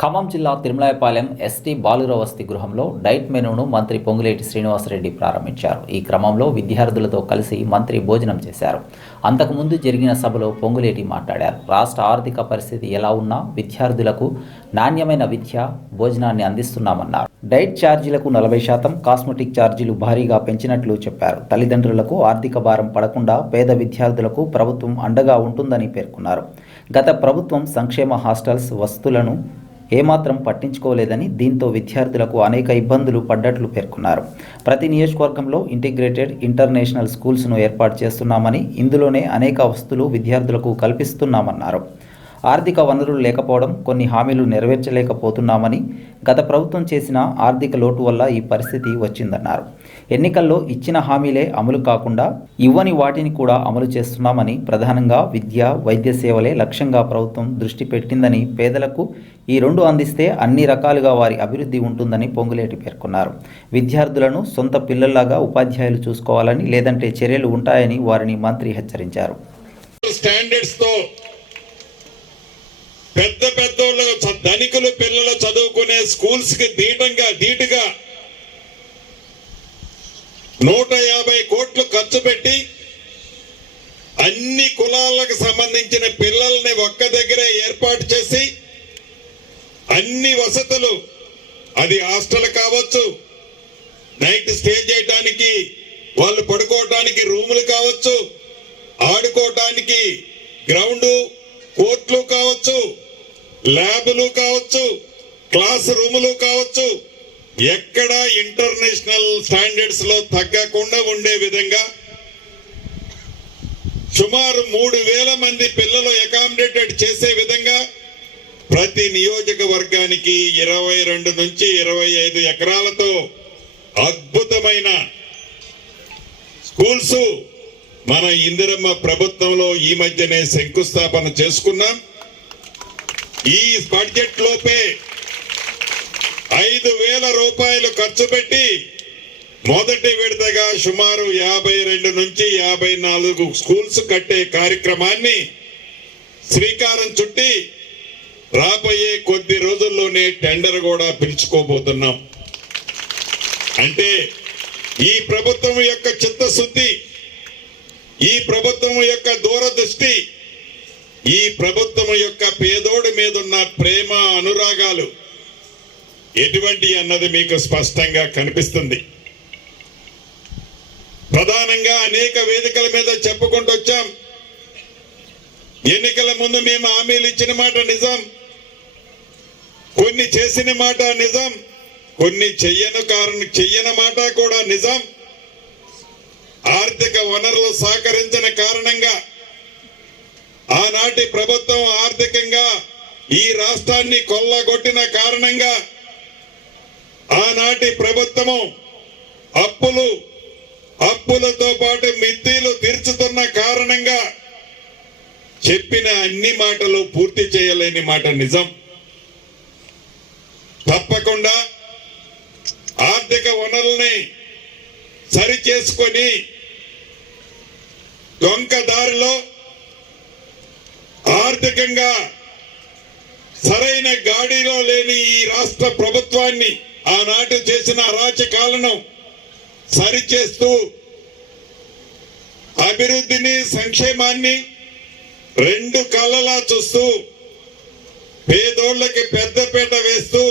ఖమ్మం జిల్లా తిరుమలాయపాలెం ఎస్టీ బాలుర వసతి గృహంలో డైట్ మెనూను మంత్రి పొంగులేటి శ్రీనివాసరెడ్డి ప్రారంభించారు. ఈ క్రమంలో విద్యార్థులతో కలిసి మంత్రి భోజనం చేశారు. అంతకుముందు జరిగిన సభలో పొంగులేటి మాట్లాడారు. రాష్ట్ర ఆర్థిక పరిస్థితి ఎలా ఉన్నా విద్యార్థులకు నాణ్యమైన విద్య, భోజనాన్ని అందిస్తున్నామన్నారు. డైట్ ఛార్జీలకు 40%, కాస్మెటిక్ ఛార్జీలు భారీగా పెంచినట్లు చెప్పారు. తల్లిదండ్రులకు ఆర్థిక భారం పడకుండా పేద విద్యార్థులకు ప్రభుత్వం అండగా ఉంటుందని పేర్కొన్నారు. గత ప్రభుత్వం సంక్షేమ హాస్టల్స్ వసతులను ఏమాత్రం పట్టించుకోలేదని, దీంతో విద్యార్థులకు అనేక ఇబ్బందులు పడ్డట్లు పేర్కొన్నారు. ప్రతి నియోజకవర్గంలో ఇంటిగ్రేటెడ్ ఇంటర్నేషనల్ స్కూల్స్ను ఏర్పాటు చేస్తున్నామని, ఇందులోనే అనేక వసతులు విద్యార్థులకు కల్పిస్తున్నామన్నారు. ఆర్థిక వనరులు లేకపోవడం, కొన్ని హామీలు నెరవేర్చలేకపోతున్నామని, గత ప్రభుత్వం చేసిన ఆర్థిక లోటు వల్ల ఈ పరిస్థితి వచ్చిందన్నారు. ఎన్నికల్లో ఇచ్చిన హామీలే అమలు కాకుండా ఇవ్వని వాటిని కూడా అమలు చేస్తున్నామని, ప్రధానంగా విద్య, వైద్య సేవలే లక్ష్యంగా ప్రభుత్వం దృష్టి పెట్టిందని, పేదలకు ఈ రెండు అందిస్తే అన్ని రకాలుగా వారి అభివృద్ధి ఉంటుందని పొంగులేటి పేర్కొన్నారు. విద్యార్థులను సొంత పిల్లల్లాగా ఉపాధ్యాయులు చూసుకోవాలని, లేదంటే చర్యలు ఉంటాయని వారిని మంత్రి హెచ్చరించారు. పెద్ద పెద్దోళ్ళు ధనికులు పిల్లలు చదువుకునే స్కూల్స్ కి ధీటుగా 150 కోట్లు ఖర్చు పెట్టి అన్ని కులాలకు సంబంధించిన పిల్లల్ని ఒక్క దగ్గరే ఏర్పాటు చేసి అన్ని వసతులు, అది హాస్టల్ కావచ్చు, నైట్ స్టే చేయడానికి, వాళ్ళు పడుకోవటానికి రూములు కావచ్చు, ఆడుకోవటానికి గ్రౌండ్, కోర్టులు కావచ్చు, ల్యాబులు కావచ్చు, క్లాస్ రూములు కావచ్చు, ఎక్కడ ఇంటర్నేషనల్ స్టాండర్డ్స్ లో తగ్గకుండా ఉండే విధంగా సుమారు 3,000 మంది పిల్లలు అకామిడేటెడ్ చేసే విధంగా ప్రతి నియోజకవర్గానికి 22 నుంచి 25 ఎకరాలతో అద్భుతమైన స్కూల్స్ మన ఇందిరమ్మ ప్రభుత్వంలో ఈ మధ్యనే శంకుస్థాపన చేసుకున్నాం. ఈ బడ్జెట్ లోపే 5,000 రూపాయలు ఖర్చు పెట్టి మొదటి విడతగా సుమారు 52 నుంచి 54 స్కూల్స్ కట్టే కార్యక్రమాన్ని శ్రీకారం చుట్టి రాబోయే కొద్ది రోజుల్లోనే టెండర్ కూడా పిలుచుకోబోతున్నాం. అంటే ఈ ప్రభుత్వం యొక్క చిత్తశుద్ధి, ఈ ప్రభుత్వం యొక్క దూరదృష్టి, ఈ ప్రభుత్వం యొక్క పేదోడి మీద ఉన్న ప్రేమ, అనురాగాలు ఎటువంటి అన్నది మీకు స్పష్టంగా కనిపిస్తుంది. ప్రధానంగా అనేక వేదికల మీద చెప్పుకుంటూ వచ్చాం. ఎన్నికల ముందు మేము హామీలు ఇచ్చిన మాట నిజం, కొన్ని చేసిన మాట నిజం, కొన్ని చెయ్యని మాట కూడా నిజం. ఆర్థిక వనరులు సహకరించిన కారణంగా ఆనాటి ప్రభుత్వం ఆర్థికంగా ఈ రాష్ట్రాన్ని కొల్లగొట్టిన కారణంగా ఆనాటి ప్రభుత్వము అప్పులతో పాటు మిత్తిలు తీర్చుతున్న కారణంగా చెప్పిన అన్ని మాటలు పూర్తి చేయలేని మాట నిజం. తప్పకుండా ఆర్థిక వనరుల్ని సరిచేసుకొని దొంగదారిలో ఆర్థికంగా సరైన గాడిలో లేని ఈ రాష్ట్ర ప్రభుత్వాన్ని, ఆనాటి చేసిన అరాచకాలను సరిచేస్తూ అభివృద్ధిని, సంక్షేమాన్ని రెండు కళ్ళలా చూస్తూ పేదోళ్ళకి పెద్దపీట వేస్తూ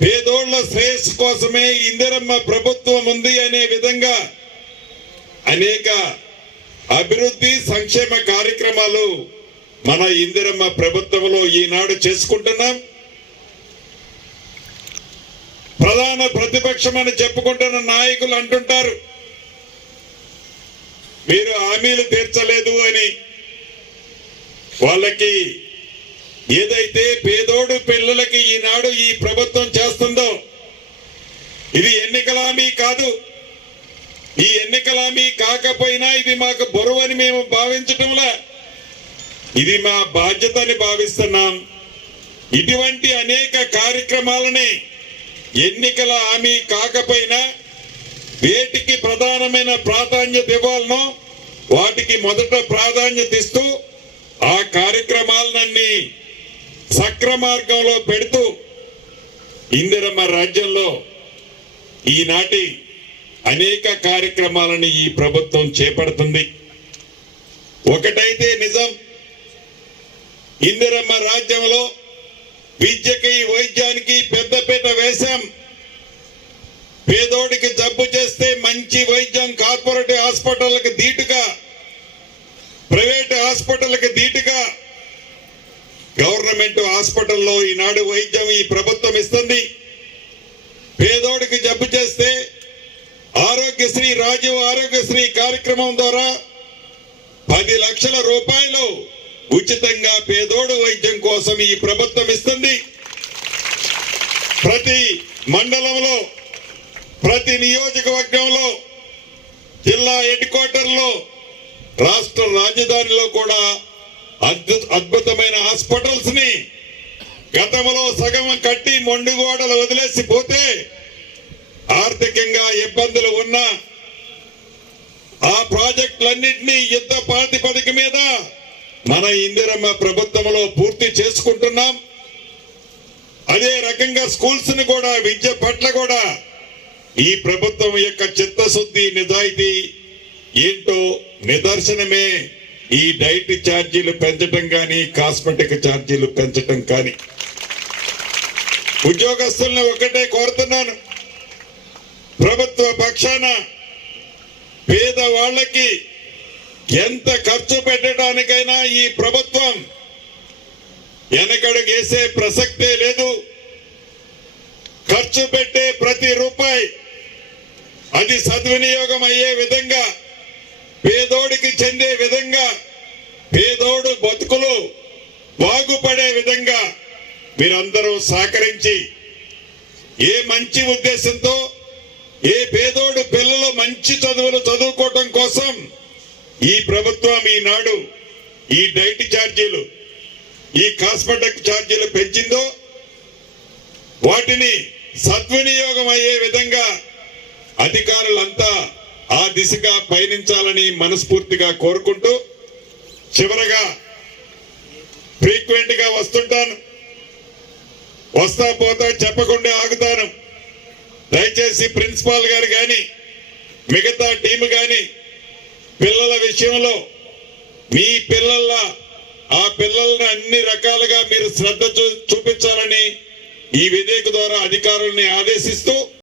పేదోళ్ల శ్రేయస్సు కోసమే ఇందిరమ్మ ప్రభుత్వం ఉంది అనే విధంగా అనేక అభివృద్ధి, సంక్షేమ కార్యక్రమాలు మన ఇందిరమ్మ ప్రభుత్వంలో ఈనాడు చేసుకుంటున్నాం. ప్రధాన ప్రతిపక్షం అని చెప్పుకుంటున్న నాయకులు అంటుంటారు మీరు హామీలు తీర్చలేదు అని. వాళ్ళకి ఏదైతే పేదోడు పిల్లలకి ఈనాడు ఈ ప్రభుత్వం చేస్తుందో ఇది ఎన్నికల హామీ కాదు. ఈ ఎన్నికల హామీ కాకపోయినా ఇది మాకు బరువని మేము భావించటంలా, ఇది మా బాధ్యత అని భావిస్తున్నాం. ఇటువంటి అనేక కార్యక్రమాలని ఎన్నికల హామీ కాకపోయినా వేటికి ప్రధానమైన ప్రాధాన్యత ఇవ్వాలనో వాటికి మొదట ప్రాధాన్యత ఇస్తూ ఆ కార్యక్రమాలన్నీ సక్రమార్గంలో పెడుతూ ఇందిరమ్మ రాజ్యంలో ఈనాటి అనేక కార్యక్రమాలను ఈ ప్రభుత్వం చేపడుతుంది. ఒకటైతే నిజం, ఇందిరమ్మ రాజ్యంలో విద్యకి వైద్యానికి పెద్దపీట వేశాం. పేదోడికి జబ్బు చేస్తే మంచి వైద్యం కార్పొరేట్ హాస్పిటల్కి ధీటుగా, ప్రైవేట్ హాస్పిటల్కి ధీటుగా గవర్నమెంట్ హాస్పిటల్లో ఈనాడు వైద్యం ఈ ప్రభుత్వం ఇస్తుంది. పేదోడికి జబ్బు చేస్తే ఆరోగ్యశ్రీ, రాజీవ్ ఆరోగ్యశ్రీ కార్యక్రమం ద్వారా 10 లక్షల రూపాయలు ఉచితంగా పేదోడు వైద్యం కోసం ఈ ప్రభుత్వం ఇస్తుంది. ప్రతి మండలంలో, ప్రతి నియోజకవర్గంలో, జిల్లా హెడ్ క్వార్టర్లో, రాష్ట్ర రాజధానిలో కూడా అద్భుతమైన హాస్పిటల్స్ ని గతంలో సగం కట్టి మొండిగోడలు వదిలేసి పోతే ఆర్థికంగా ఇబ్బందులు ఉన్నా ఆ ప్రాజెక్టులన్నింటినీ యుద్ధ ప్రాతిపదిక మీద మన ఇందిరమ్మ ప్రభుత్వంలో పూర్తి చేసుకుంటున్నాం. అదే రకంగా స్కూల్స్ ని కూడా, విద్య పట్ల కూడా ఈ ప్రభుత్వం యొక్క చిత్తశుద్ధి, నిజాయితీ ఏంటో నిదర్శనమే ఈ డైట్ ఛార్జీలు పెంచడం కానీ, కాస్మెటిక్ ఛార్జీలు పెంచడం కానీ. ఉద్యోగస్తుల్ని ఒకటే కోరుతున్నాను, ప్రభుత్వ పక్షాన పేదవాళ్లకి ఎంత ఖర్చు పెట్టడానికైనా ఈ ప్రభుత్వం వెనకడుగేసే ప్రసక్తే లేదు. ఖర్చు పెట్టే ప్రతి రూపాయి అది సద్వినియోగం అయ్యే విధంగా, పేదోడికి చెందే విధంగా, పేదోడు బతుకులు బాగుపడే విధంగా మీరందరూ సహకరించి, ఏ మంచి ఉద్దేశంతో, ఏ పేదోడు పిల్లలు మంచి చదువులు చదువుకోవటం కోసం ఈ ప్రభుత్వం ఈనాడు ఈ డైట్ ఛార్జీలు, ఈ కాస్మెటిక్ ఛార్జీలు పెంచిందో వాటిని సద్వినియోగం అయ్యే విధంగా అధికారులంతా ఆ దిశగా పయనించాలని మనస్ఫూర్తిగా కోరుకుంటూ, చివరగా ఫ్రీక్వెంట్ గా వస్తుంటాను, వస్తా పోతా చెప్పకుండా ఆగుతాను. దయచేసి ప్రిన్సిపాల్ గారు కానీ, మిగతా టీం కానీ పిల్లల విషయంలో మీ ఆ పిల్లల్ని అన్ని రకాలుగా మీరు శ్రద్ధ చూపించాలని ఈ వేదిక ద్వారా అధికారుల్ని ఆదేశిస్తూ